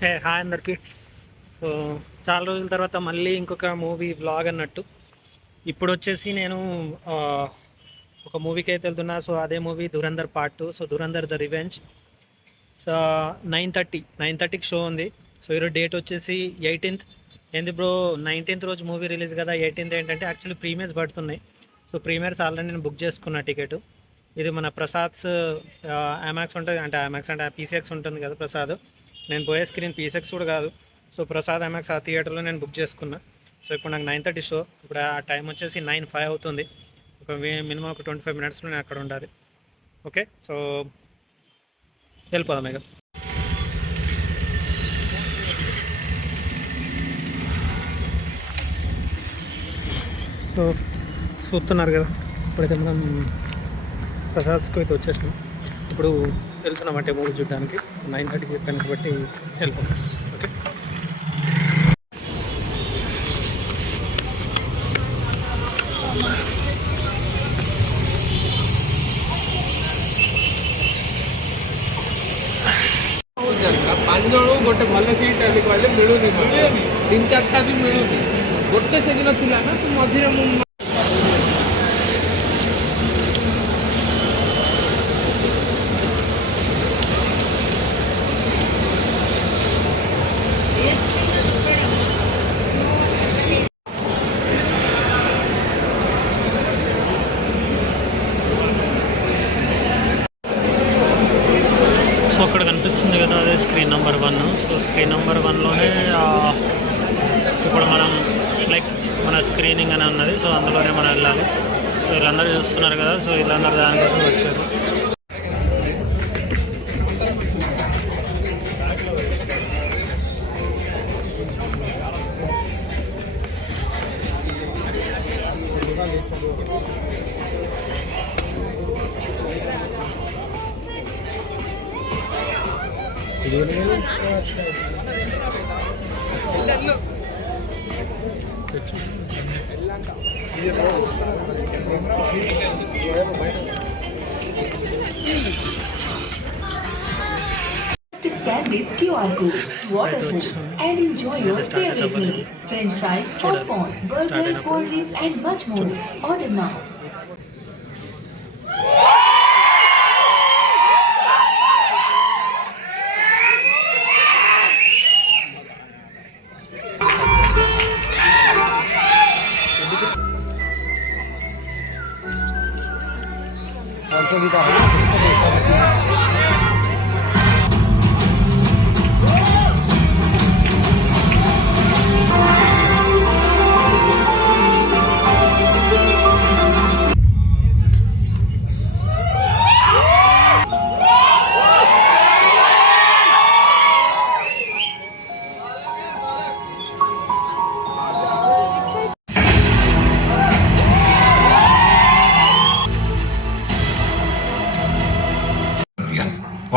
Hi అందరికి. So చాలా రోజుల తర్వాత మళ్ళీ ఇంకొక మూవీ వ్లాగ్ అన్నట్టు. ఇప్పుడు వచ్చేసి నేను ఆ, ఒక మూవీకి అయితే వెళ్తున్నా. సో అదే movie Dhurandhar part 2. So Dhurandhar the revenge. So 9:30కి షో ఉంది. సో ఈరోజు డేట్ వచ్చేసి 18th. ఏంది బ్రో 19th రోజు మూవీ రిలీజ్ కదా, 18th ఏంటంటే యాక్చువల్లీ ప్రీమియర్స్ పడుతున్నాయి. సో ప్రీమియర్స్ ఆల్రెడీ నేను బుక్ చేసుకున్న టికెట్. ఇది మన ప్రసాద్స్ ఐమాక్స్ ఉంటుంది, అంటే ఐమాక్స్ అంటే పీసీఎక్స్ ఉంటుంది కదా ప్రసాద్. నేను పోయే స్క్రీన్ పీసెక్స్ కూడా కాదు. సో ప్రసాద్ ఎంఎక్స్ ఆ థియేటర్లో నేను బుక్ చేసుకున్నా. సో ఇప్పుడు నాకు 9:30 షో. ఇప్పుడు ఆ టైం వచ్చేసి 9:05 అవుతుంది. ఒక మినిమం ఒక 25 minutesలో నేను అక్కడ ఉండాలి. ఓకే, సో వెళ్ళిపోదాం ఇక. సో చూస్తున్నారు కదా, ఇప్పుడైతే మనం ప్రసాద్స్కి అయితే వచ్చేసినాం. ఇప్పుడు వెళ్తున్నామంటే మూవీ చూడడానికి. 9:30కి చెప్పాను కాబట్టి వెళ్ళిపోతాం. ఓకే, ପାଞ୍ଚ ଜଣକୁ ଗୋଟେ ଭଲ ସିଟ୍ ହେଲେ କହିଲେ ମିଳୁନି, ତିନି ଚାରିଟା ବି ମିଳୁନି। ଗୋଟେ ସେଦିନ ଥିଲା ନା, ତୁ ମଝିରେ ମୁଁ సో అక్కడ కనిపిస్తుంది కదా, అదే screen number 1. So screen number 1లోనే ఇప్పుడు మనం లైక్ మన స్క్రీనింగ్ అని ఉన్నది. సో అందులోనే మనం వెళ్ళాలి. సో వీళ్ళందరూ చూస్తున్నారు కదా, సో వీళ్ళందరూ దానికోసం వచ్చారు. Scan this QR code, water food, and enjoy your favorite meal. French fries, popcorn, burger, cold drink, and much more. Order now.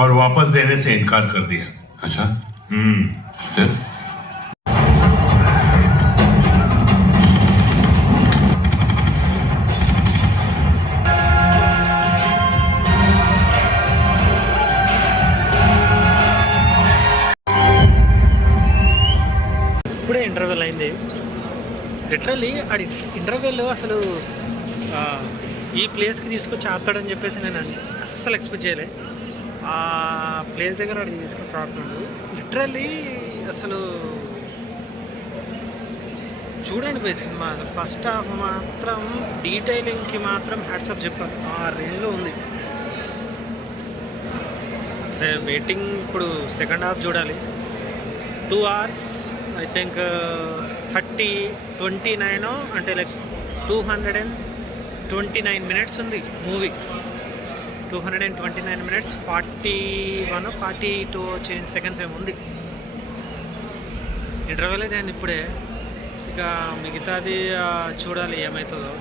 और वापस देने से इनकार कर दिया। अच्छा, फिर? ఇప్పుడే ఇంటర్వెల్ అయింది. లిటరల్లీ అది ఇంటర్వెల్ అసలు ఈ ప్లేస్కి తీసుకొచ్చి ఆపుతాడని చెప్పేసి నేను అస్సలు ఎక్స్పెక్ట్ చేయలే. ఆ ప్లేస్ దగ్గర అది తీసుకొచ్చి ఆపుతాడు. లిటరల్లీ అసలు చూడండి పోయి సినిమా అసలు ఫస్ట్ హాఫ్ మాత్రం డీటెయిలింగ్కి మాత్రం హ్యాట్సాప్ చెప్పాలి, ఆ రేంజ్లో ఉంది. సరే వెయిటింగ్, ఇప్పుడు సెకండ్ హాఫ్ చూడాలి. 2 hours ఐ థింక్ 29 అంటే లైక్ 229 minutes ఉంది మూవీ. 229 minutes 41-42 seconds ఏమో ఉంది. ఇంటర్వెల్ అయితే అయింది ఇప్పుడే. ఇక మిగతాది చూడాలి ఏమవుతుందో,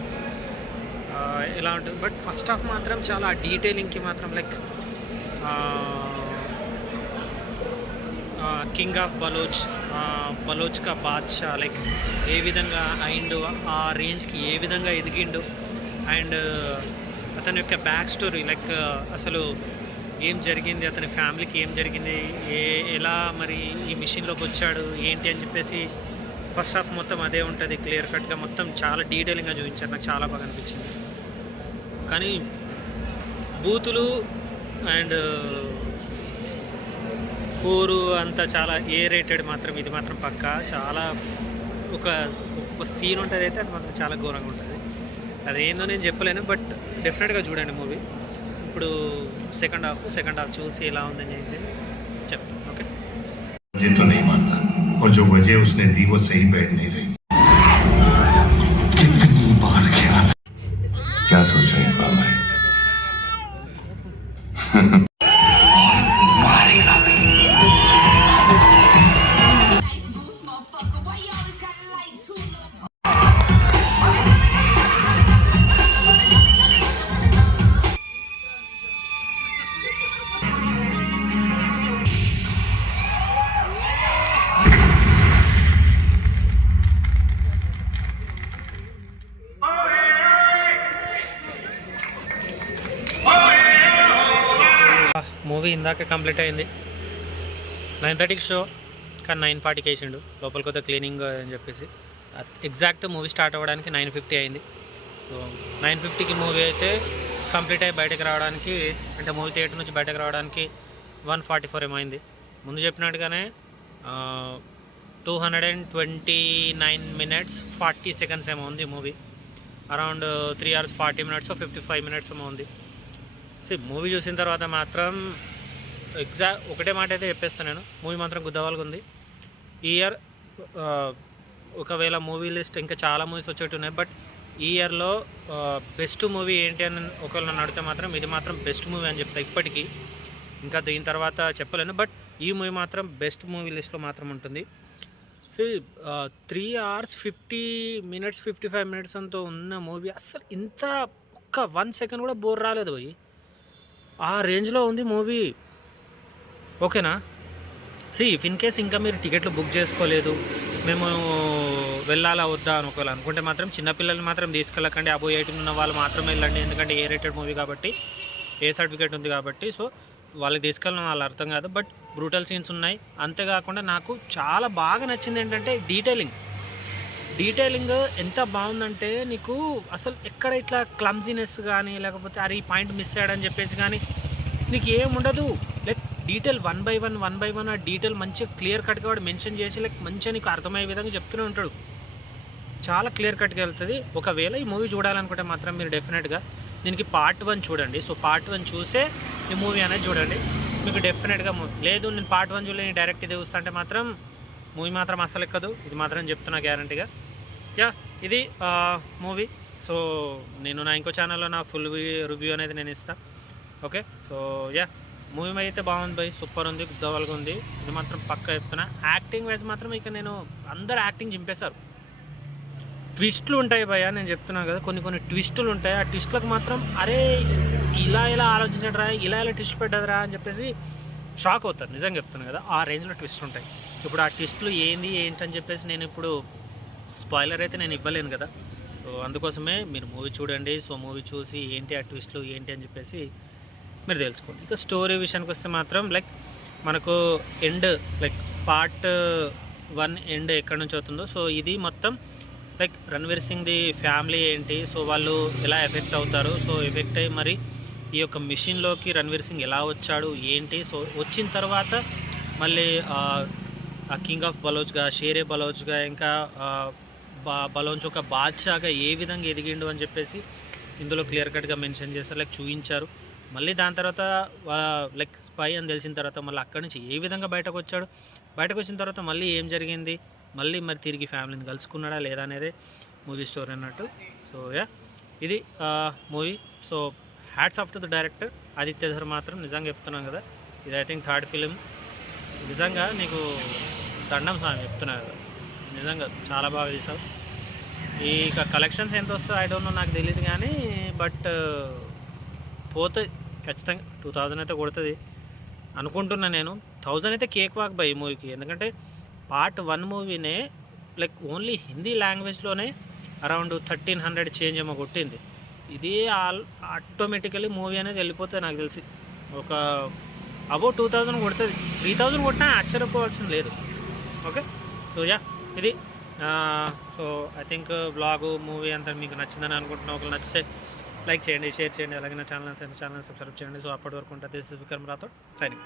ఎలా ఉంటుంది. బట్ ఫస్ట్ హాఫ్ మాత్రం చాలా డీటెయిలింగ్కి మాత్రం లైక్ కింగ్ ఆఫ్ బలోచ్ కా బాద్షా లైక్ ఏ విధంగా అయిండు, ఆ రేంజ్కి ఏ విధంగా ఎదిగిండు, అండ్ అతని యొక్క బ్యాక్ స్టోరీ లైక్ అసలు ఏం జరిగింది, అతని ఫ్యామిలీకి ఏం జరిగింది, ఎలా మరి ఈ మిషన్లోకి వచ్చాడు ఏంటి అని చెప్పేసి ఫస్ట్ హాఫ్ మొత్తం అదే ఉంటుంది. క్లియర్ కట్గా మొత్తం చాలా డీటెయిలింగ్గా చూపించారు. నాకు చాలా బాగా అనిపించింది. కానీ బూతులు అండ్ ఫోరు అంతా చాలా ఏ రేటెడ్ మాత్రం, ఇది మాత్రం పక్కా చాలా ఒక సీన్ ఉంటుంది అయితే అది మాత్రం చాలా ఘోరంగా ఉంటుంది. అదేందో నేను చెప్పలేను, బట్ డెఫినెట్గా చూడండి మూవీ. ఇప్పుడు సెకండ్ హాఫ్ చూసి ఎలా ఉందని చెప్తాను. ఓకే, मुझे तो नहीं मानता और जो वजह उसने दी वो सही बैठ नहीं रही. कितनी बार क्या सोचा है बाबा? మూవీ ఇందాక కంప్లీట్ అయింది. 9:30కి షో, కానీ 9:40కి వేసిండు. లోపల కొద్దిగా క్లీనింగ్ అని చెప్పేసి ఎగ్జాక్ట్ మూవీ స్టార్ట్ అవ్వడానికి 9:50 అయింది. సో 9:50కి మూవీ అయితే కంప్లీట్ అయ్యి బయటకు రావడానికి, అంటే మూవీ థియేటర్ నుంచి బయటకు రావడానికి 1:44 ఏమైంది. ముందు చెప్పినట్టుగానే 229 minutes 40 seconds ఏమో ఉంది movie. Around 3 hours 40 minutes 55 minutes ఏమో ఉంది. సో మూవీ చూసిన తర్వాత మాత్రం ఒకటే మాట అయితే చెప్పేస్తాను నేను, మూవీ మాత్రం గుద్దవాళ్ళగా ఉంది. ఈ ఇయర్ ఒకవేళ మూవీ లిస్ట్ ఇంకా చాలా మూవీస్ వచ్చేట్టు ఉన్నాయి, బట్ ఈ ఇయర్లో బెస్ట్ మూవీ ఏంటి అని ఒకవేళ నన్ను అడిగితే మాత్రం ఇది మాత్రం బెస్ట్ మూవీ అని చెప్తా ఇప్పటికీ. ఇంకా దీని తర్వాత చెప్పలేను, బట్ ఈ మూవీ మాత్రం బెస్ట్ మూవీ లిస్ట్లో మాత్రం ఉంటుంది. సో 3 hours 50 minutes 55 minutes అంతా ఉన్న మూవీ అస్సలు ఇంత ఒక్క 1 second కూడా బోర్ రాలేదు పోయి. ఆ రేంజ్లో ఉంది మూవీ. ఓకేనా? ఇఫ్ ఇన్ కేస్ ఇంకా మీరు టికెట్లు బుక్ చేసుకోలేదు, మేము వెళ్ళాలా వద్దా అని ఒకవేళ అనుకుంటే మాత్రం చిన్నపిల్లల్ని మాత్రం తీసుకెళ్ళకండి. అబో 18 ఉన్న వాళ్ళు మాత్రమే వెళ్ళండి, ఎందుకంటే ఏ రేటెడ్ మూవీ కాబట్టి, ఏ సర్టిఫికేట్ ఉంది కాబట్టి. సో వాళ్ళకి తీసుకెళ్ళడం వాళ్ళు అర్థం కాదు, బట్ బ్రూటల్ సీన్స్ ఉన్నాయి. అంతేకాకుండా నాకు చాలా బాగా నచ్చింది ఏంటంటే డీటెయిలింగ్ ఎంత బాగుందంటే, నీకు అసలు ఎక్కడ ఇట్లా క్లమ్జీనెస్ కానీ లేకపోతే అరే ఈ పాయింట్ మిస్ అయ్యాడని చెప్పేసి కానీ నీకు ఏముండదు. లైక్ డీటెయిల్ 1 by 1 ఆ డీటెయిల్ మంచిగా క్లియర్ కట్గా వాడు మెన్షన్ చేసి లైక్ మంచిగా నీకు అర్థమయ్యే విధంగా చెప్తూనే ఉంటాడు. చాలా క్లియర్ కట్గా వెళ్తుంది. ఒకవేళ ఈ మూవీ చూడాలనుకుంటే మాత్రం మీరు డెఫినెట్గా దీనికి పార్ట్ 1 చూడండి. సో పార్ట్ 1 చూసే ఈ మూవీ అనేది చూడండి, మీకు డెఫినెట్గా లేదు నేను పార్ట్ 1 చూడలేని డైరెక్ట్ ఇది చూస్తా అంటే మాత్రం మూవీ మాత్రం అసలు ఎక్కదు. ఇది మాత్రం చెప్తున్నా గ్యారంటీగా. ఇది మూవీ. సో నేను నా ఇంకో ఛానల్లో నా ఫుల్ రివ్యూ అనేది నేను ఇస్తాను. ఓకే, సో మూవీ అయితే బాగుంది బై, సూపర్ ఉంది, గుద్దవాళ్ళగా ఉంది. ఇది మాత్రం పక్కా చెప్తున్నా. యాక్టింగ్ వైజ్ మాత్రం ఇక నేను అందరూ యాక్టింగ్ చింపేశారు. ట్విస్టులు ఉంటాయి భయ్యా, నేను చెప్తున్నాను కదా, కొన్ని ట్విస్టులు ఉంటాయి. ఆ ట్విస్టులకు మాత్రం అరే ఇలా ఆలోచించడరా, ఇలా ట్విస్ట్ పెట్టదురా అని చెప్పేసి షాక్ అవుతారు. నిజంగా చెప్తున్నాను కదా, ఆ రేంజ్లో ట్విస్ట్ ఉంటాయి. ఇప్పుడు ఆ ట్విస్టులు ఏంటని చెప్పేసి నేను ఇప్పుడు స్పాయిలర్ అయితే నేను ఇవ్వలేను కదా. సో అందుకోసమే మీరు మూవీ చూడండి. సో మూవీ చూసి ఏంటి ఆ ట్విస్టులు ఏంటి అని చెప్పేసి మీరు తెలుసుకోండి. ఇక స్టోరీ విషయానికి వస్తే మాత్రం లైక్ మనకు ఎండ్, లైక్ పార్ట్ 1 ఎండ్ ఎక్కడి నుంచి అవుతుందో, సో ఇది మొత్తం లైక్ రణ్వీర్ సింగ్ది ఫ్యామిలీ ఏంటి, సో వాళ్ళు ఎలా ఎఫెక్ట్ అవుతారు, సో ఎఫెక్ట్ అయ్యి మరి ఈ యొక్క మిషన్లోకి రణ్వీర్ సింగ్ ఎలా వచ్చాడు ఏంటి, సో వచ్చిన తర్వాత మళ్ళీ ఆ కింగ్ ఆఫ్ బలోచ్గా, షేరే బలోచ్గా, ఇంకా బలోచ్ ఒక బాద్షాగా ఏ విధంగా ఎదిగిండు అని చెప్పేసి ఇందులో క్లియర్ కట్గా మెన్షన్ చేశారు, లైక్ చూపించారు. మళ్ళీ దాని తర్వాత లైక్ స్పై అని తెలిసిన తర్వాత మళ్ళీ అక్కడి నుంచి ఏ విధంగా బయటకు వచ్చాడు, బయటకు వచ్చిన తర్వాత మళ్ళీ ఏం జరిగింది, మళ్ళీ మరి తిరిగి ఫ్యామిలీని కలుసుకున్నాడా లేదా అనేది మూవీ స్టోరీ అన్నట్టు. సో ఇది movie. So hats off to the director Aditya Dhar. మాత్రం నిజంగా చెప్తున్నాను కదా, ఇది ఐ థింక్ 3rd ఫిలిం. నిజంగా నీకు దండం సాయం చెప్తున్నాను కదా, నిజంగా చాలా బాగా తీసావు. ఇక కలెక్షన్స్ ఎంత వస్తుందో ఐ డోంట్ నో, నాకు తెలియదు కానీ బట్ పోతుంది ఖచ్చితంగా. 2000 అయితే కొడుతుంది అనుకుంటున్నాను నేను. 1000 అయితే కేక్ వాక్ బై ఈ మూవీకి. ఎందుకంటే పార్ట్ 1 మూవీనే లైక్ ఓన్లీ హిందీ లాంగ్వేజ్లోనే అరౌండ్ 1300 చేంజ్ ఏమో కొట్టింది. ఇది ఆటోమేటికలీ మూవీ అనేది వెళ్ళిపోతుంది నాకు తెలిసి. ఒక అబౌట్ 2000 కొడుతుంది. 3000 కొట్టినా ఆశ్చర్యపోవాల్సింది లేదు. ఓకే, సో యా ఇది. So I think blog movie అంతా మీకు నచ్చిందని అనుకుంటున్నాను. ఒకరు నచ్చితే లైక్ చేయండి, షేర్ చేయండి, అలాగే నా ఛానల్ సబ్స్క్రైబ్ చేయండి. సో అప్పటి వరకు ఉంటుంది. This is Vikram Rathod signing.